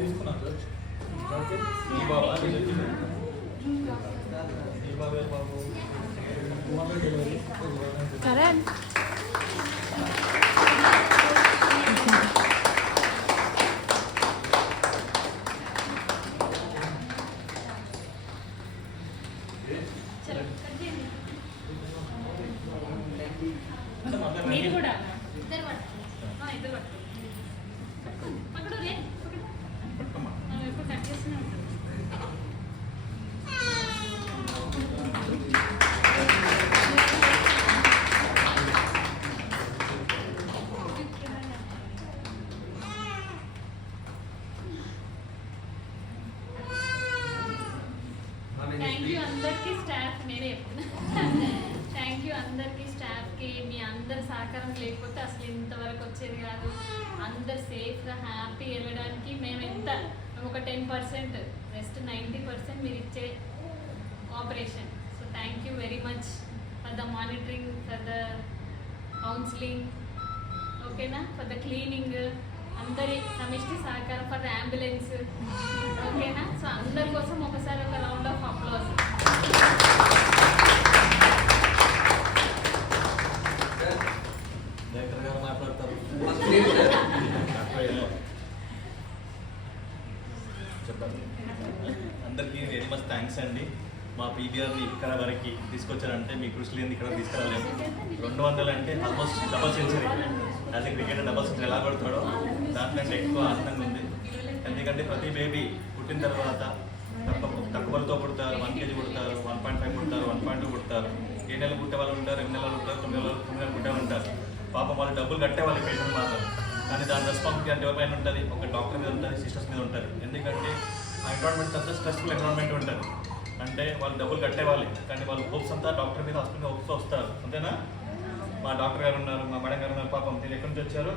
తీసుకున్నాను సార్. ఈ బాబా ఈ బాబే బాబు కరణ్ మీరు కూడా ఇద్దరు పక్కడు రే ఎప్పుడు కట్ చేస్తూనే ఉంటారు. థ్యాంక్ యూ అందరికీ స్టాఫ్ నేనే థ్యాంక్ యూ అందరికీ స్టాఫ్కి మీ అందరి సహకారం లేకపోతే అసలు ఇంతవరకు వచ్చేది కాదు. అందరు సేఫ్గా హ్యాపీ వెళ్ళడానికి మేము ఒక 10% రెస్ట్ 90% మీరు ఇచ్చే operation. So thank you very much for the monitoring, for the counselling, ఓకేనా, ఫర్ ద క్లీనింగ్, అందరి సమిష్టి సహకారం, ఫర్ ద అంబులెన్స్, ఓకేనా. సో అందరి కోసం ఒకసారి ఒక రౌండ్ ఆఫ్ అప్లాజ్. డైరెక్టర్ గారు మాట్లాడతారు. చెప్పండి. అందరికీ వెరీ మచ్ థ్యాంక్స్ అండి. మా పీబీఆర్ని ఇక్కడ వరకు తీసుకొచ్చారంటే మీ కృషి లేని ఇక్కడ తీసుకురాలేము. 200 అంటే almost double century. As a cricketer double century ఎలా కొడతాడో దాంట్లో ఎక్కువ ఆనందంగా ఉంది. ఎందుకంటే ప్రతి బేబీ పుట్టిన తర్వాత తక్కువతో పుడతారు, 1 kg పుడతారు, 1.5 పుడతారు, 1.2 పుడతారు. 7 నెలలు పుట్టే వాళ్ళు ఉంటారు, 8 నెలలు ఉంటారు, 9 నెలలు పుట్టే వాళ్ళు ఉంటారు. పాపం వాళ్ళు డబ్బులు కట్టే వాళ్ళు పేషెంట్ మాత్రం. కానీ దాని రెస్పాన్సిబిలిటీ అంటే ఎవరిపైన ఉంటుంది, ఒక డాక్టర్ మీద ఉంటుంది, సిస్టర్స్ మీద ఉంటుంది. ఎందుకంటే ఆ ఎన్విరాన్మెంట్ అంతా స్ట్రెస్ఫుల్ ఎన్విరాన్మెంట్ ఉంటుంది. అంటే వాళ్ళు డబ్బులు కట్టేవాళ్ళు, కానీ వాళ్ళ హోప్స్ అంతా డాక్టర్ మీద హాస్పిటల్ హోప్స్ వస్తారు. అంతేనా? మా డాక్టర్ గారు ఉన్నారు, మా మేడం గారు ఉన్నారు. పాపం మీరు ఎక్కడి నుంచి వచ్చారు?